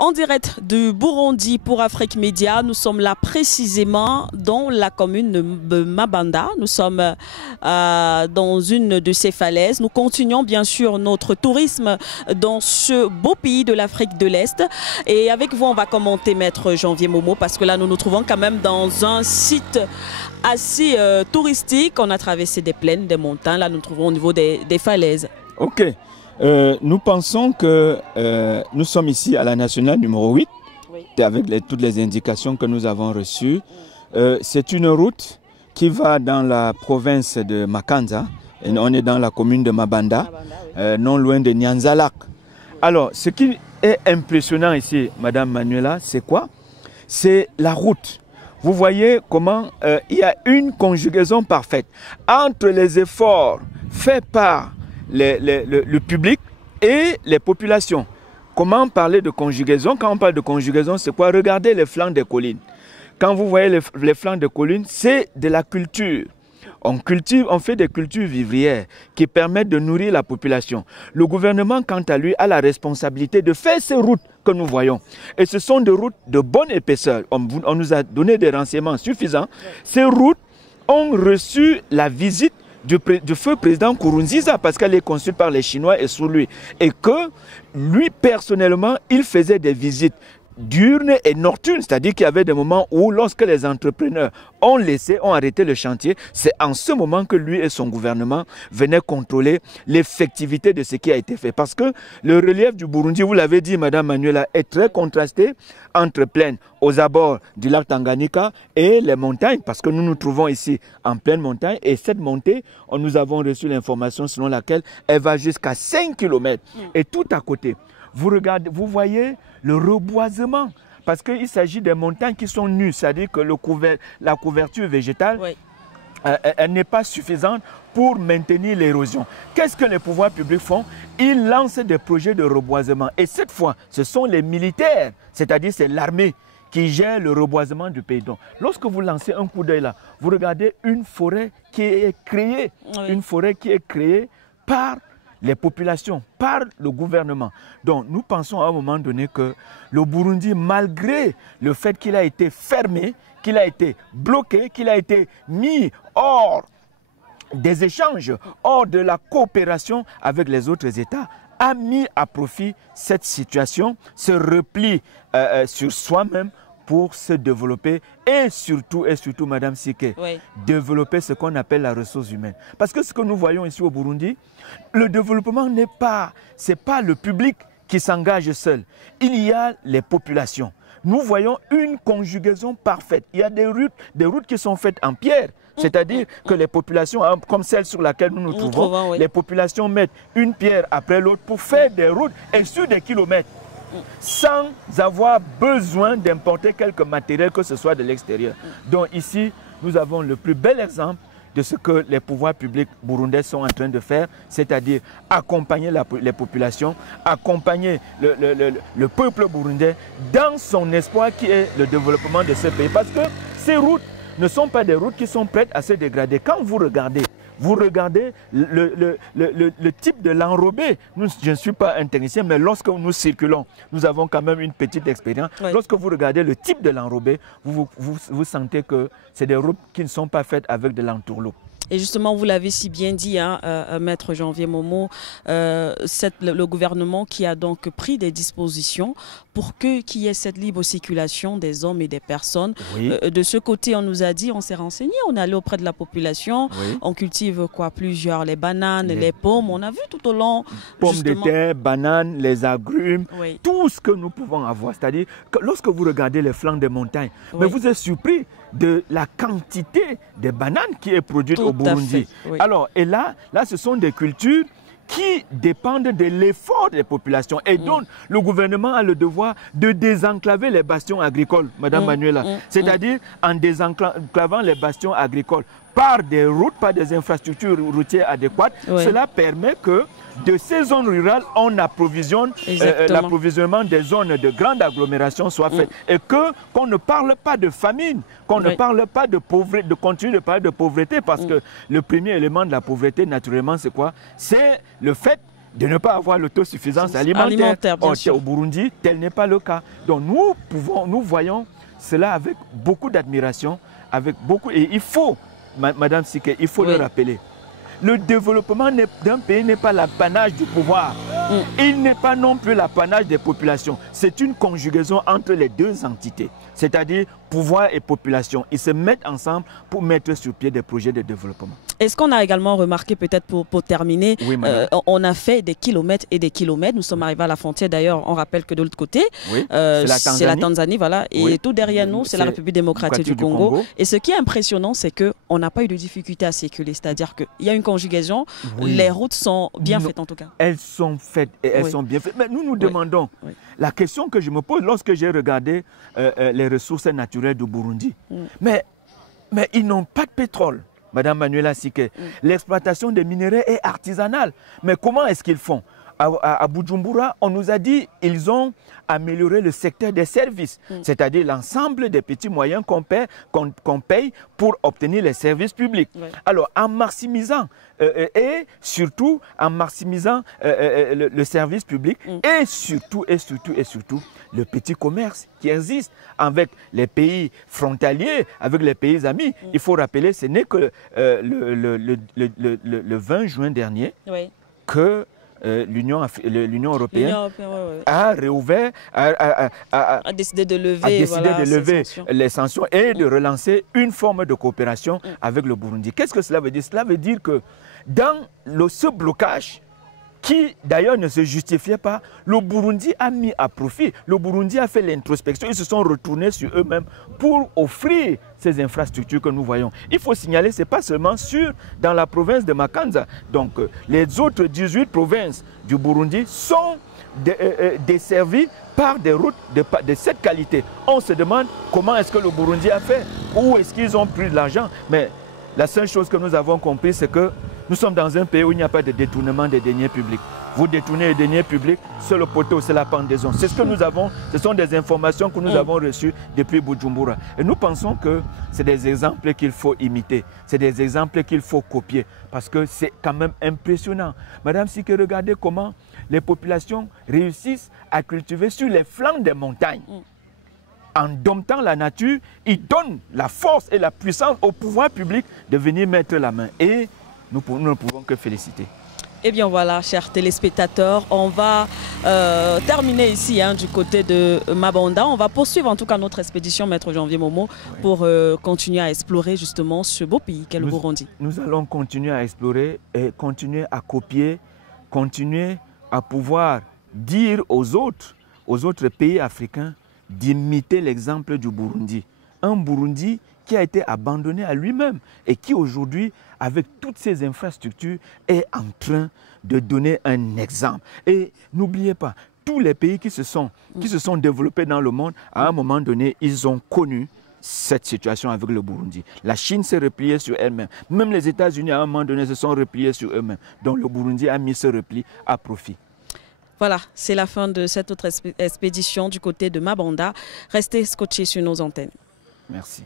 En direct du Burundi pour Afrique Média, nous sommes là précisément dans la commune de Mabanda. Nous sommes dans une de ces falaises. Nous continuons bien sûr notre tourisme dans ce beau pays de l'Afrique de l'Est. Et avec vous, on va commenter Maître Janvier Momo parce que là, nous nous trouvons quand même dans un site assez touristique. On a traversé des plaines, des montagnes. Là, nous nous trouvons au niveau des falaises. Ok. Nous pensons que nous sommes ici à la nationale numéro 8, oui, avec toutes les indications que nous avons reçues. C'est une route qui va dans la province de Makanza, et on est dans la commune de Mabanda, oui, non loin de Nyanzalak. Alors, ce qui est impressionnant ici, Madame Manuela, c'est quoi? C'est la route. Vous voyez comment il y a une conjugaison parfaite entre les efforts faits par le public et les populations. Comment parler de conjugaison? Quand on parle de conjugaison, c'est quoi? Regardez les flancs des collines. Quand vous voyez les flancs des collines, c'est de la culture. On fait des cultures vivrières qui permettent de nourrir la population. Le gouvernement, quant à lui, a la responsabilité de faire ces routes que nous voyons. Et ce sont des routes de bonne épaisseur. On nous a donné des renseignements suffisants. Ces routes ont reçu la visite du feu président Nkurunziza parce qu'elle est construite par les Chinois et sous lui. Et que lui, personnellement, il faisait des visites diurnes et nocturnes, c'est-à-dire qu'il y avait des moments où, lorsque les entrepreneurs ont arrêté le chantier, c'est en ce moment que lui et son gouvernement venaient contrôler l'effectivité de ce qui a été fait. Parce que le relief du Burundi, vous l'avez dit, Madame Manuela, est très contrasté entre plaines aux abords du lac Tanganyika et les montagnes, parce que nous nous trouvons ici en pleine montagne, et cette montée, nous avons reçu l'information selon laquelle elle va jusqu'à 5 km. Et tout à côté, vous regardez, vous voyez le reboisement, parce qu'il s'agit des montagnes qui sont nues, c'est-à-dire que la couverture végétale, oui, elle n'est pas suffisante pour maintenir l'érosion. Qu'est-ce que les pouvoirs publics font? Ils lancent des projets de reboisement. Et cette fois, ce sont les militaires, c'est-à-dire c'est l'armée qui gère le reboisement du pays. Donc, lorsque vous lancez un coup d'œil là, vous regardez une forêt qui est créée, oui, une forêt qui est créée par les populations, par le gouvernement. Donc nous pensons à un moment donné que le Burundi, malgré le fait qu'il a été fermé, qu'il a été bloqué, qu'il a été mis hors des échanges, hors de la coopération avec les autres États, a mis à profit cette situation, ce repli sur soi-même pour se développer et surtout, Madame Sike, oui, développer ce qu'on appelle la ressource humaine. Parce que ce que nous voyons ici au Burundi, le développement c'est pas le public qui s'engage seul. Il y a les populations. Nous voyons une conjugaison parfaite. Il y a des routes qui sont faites en pierre. C'est-à-dire que les populations, comme celle sur laquelle nous nous trouvons, oui, les populations mettent une pierre après l'autre pour faire des routes et sur des kilomètres, sans avoir besoin d'importer quelque matériel que ce soit de l'extérieur. Donc ici, nous avons le plus bel exemple de ce que les pouvoirs publics burundais sont en train de faire, c'est-à-dire accompagner les populations, accompagner le peuple burundais dans son espoir qui est le développement de ce pays. Parce que ces routes ne sont pas des routes qui sont prêtes à se dégrader. Quand vous regardez le type de l'enrobé. Je ne suis pas un technicien, mais lorsque nous circulons, nous avons quand même une petite expérience. Oui. Lorsque vous regardez le type de l'enrobé, vous sentez que c'est des routes qui ne sont pas faites avec de l'entourloupe. Et justement, vous l'avez si bien dit, hein, Maître Janvier Momo, le gouvernement qui a donc pris des dispositions pour qu'il y ait cette libre circulation des hommes et des personnes. Oui. De ce côté, on nous a dit, on s'est renseigné, on est allé auprès de la population, oui, on cultive quoi, les bananes, les pommes, on a vu tout au long. Pommes de terre, bananes, les agrumes, oui, tout ce que nous pouvons avoir. C'est-à-dire que lorsque vous regardez les flancs des montagnes, oui, mais vous êtes surpris de la quantité de bananes qui est produite au Burundi. Oui. Alors, et là, ce sont des cultures qui dépendent de l'effort des populations. Et donc, le gouvernement a le devoir de désenclaver les bastions agricoles, Madame Manuela. C'est-à-dire en désenclavant les bastions agricoles par des routes, par des infrastructures routières adéquates. Oui. Cela permet que de ces zones rurales, l'approvisionnement des zones de grande agglomération soit fait. Et qu'on ne parle pas de famine, qu'on ne parle pas de pauvreté, de continuer de parler de pauvreté, parce que le premier élément de la pauvreté, naturellement, c'est quoi? C'est le fait de ne pas avoir l'autosuffisance alimentaire. Bien sûr. Au Burundi, tel n'est pas le cas. Donc nous voyons cela avec beaucoup d'admiration, et il faut, Madame Siké, il faut le rappeler. Le développement d'un pays n'est pas l'apanage du pouvoir. Il n'est pas non plus l'apanage des populations. C'est une conjugaison entre les deux entités, c'est-à-dire pouvoir et population. Ils se mettent ensemble pour mettre sur pied des projets de développement. Est-ce qu'on a également remarqué, peut-être pour terminer, on a fait des kilomètres et des kilomètres. Nous sommes arrivés à la frontière d'ailleurs. On rappelle que de l'autre côté, c'est la Tanzanie, voilà. Et tout derrière nous, c'est la République démocratique du Congo. Et ce qui est impressionnant, c'est qu'on n'a pas eu de difficulté à circuler. C'est-à-dire qu'il y a une conjugaison. Les routes sont bien faites en tout cas. Elles sont faites et elles sont bien faites. Mais nous nous demandons, la question que je me pose lorsque j'ai regardé les ressources naturelles du Burundi, mais ils n'ont pas de pétrole. Madame Manuela Siké, l'exploitation des minéraux est artisanale. Mais comment est-ce qu'ils font? À Bujumbura, on nous a dit qu'ils ont amélioré le secteur des services, c'est-à-dire l'ensemble des petits moyens qu'on paye pour obtenir les services publics. Alors, en maximisant et surtout en maximisant le service public et surtout le petit commerce qui existe avec les pays frontaliers, avec les pays amis. Il faut rappeler, ce n'est que le 20 juin dernier que l'Union européenne a réouvert, a décidé de lever, les sanctions et de relancer une forme de coopération avec le Burundi. Qu'est-ce que cela veut dire? Cela veut dire que dans ce blocage, qui d'ailleurs ne se justifiait pas, le Burundi a mis à profit. Le Burundi a fait l'introspection. Ils se sont retournés sur eux-mêmes pour offrir ces infrastructures que nous voyons. Il faut signaler, ce n'est pas seulement dans la province de Makanza. Donc, les autres 18 provinces du Burundi sont desservies par des routes de cette qualité. On se demande comment est-ce que le Burundi a fait, où est-ce qu'ils ont pris de l'argent. Mais la seule chose que nous avons compris, c'est que nous sommes dans un pays où il n'y a pas de détournement des deniers publics. Vous détournez les deniers publics, c'est le poteau, c'est la pendaison. C'est ce que nous avons, ce sont des informations que nous avons reçues depuis Bujumbura. Et nous pensons que c'est des exemples qu'il faut imiter, c'est des exemples qu'il faut copier, parce que c'est quand même impressionnant. Madame Siké, regardez comment les populations réussissent à cultiver sur les flancs des montagnes. En domptant la nature, ils donnent la force et la puissance au pouvoir public de venir mettre la main. Et nous ne pouvons que féliciter. Eh bien voilà, chers téléspectateurs, on va terminer ici du côté de Mabanda. On va poursuivre en tout cas notre expédition, Maître Janvier Momo, pour continuer à explorer justement ce beau pays qu'est le Burundi. Nous allons continuer à explorer et continuer à copier, continuer à pouvoir dire aux autres pays africains d'imiter l'exemple du Burundi. Un Burundi qui a été abandonné à lui-même et qui aujourd'hui, avec toutes ces infrastructures, est en train de donner un exemple. Et n'oubliez pas, tous les pays qui se sont développés dans le monde, à un moment donné, ils ont connu cette situation avec le Burundi. La Chine s'est repliée sur elle-même. Même les États-Unis, à un moment donné, se sont repliés sur eux-mêmes. Donc le Burundi a mis ce repli à profit. Voilà, c'est la fin de cette autre expédition du côté de Mabanda. Restez scotchés sur nos antennes. Merci.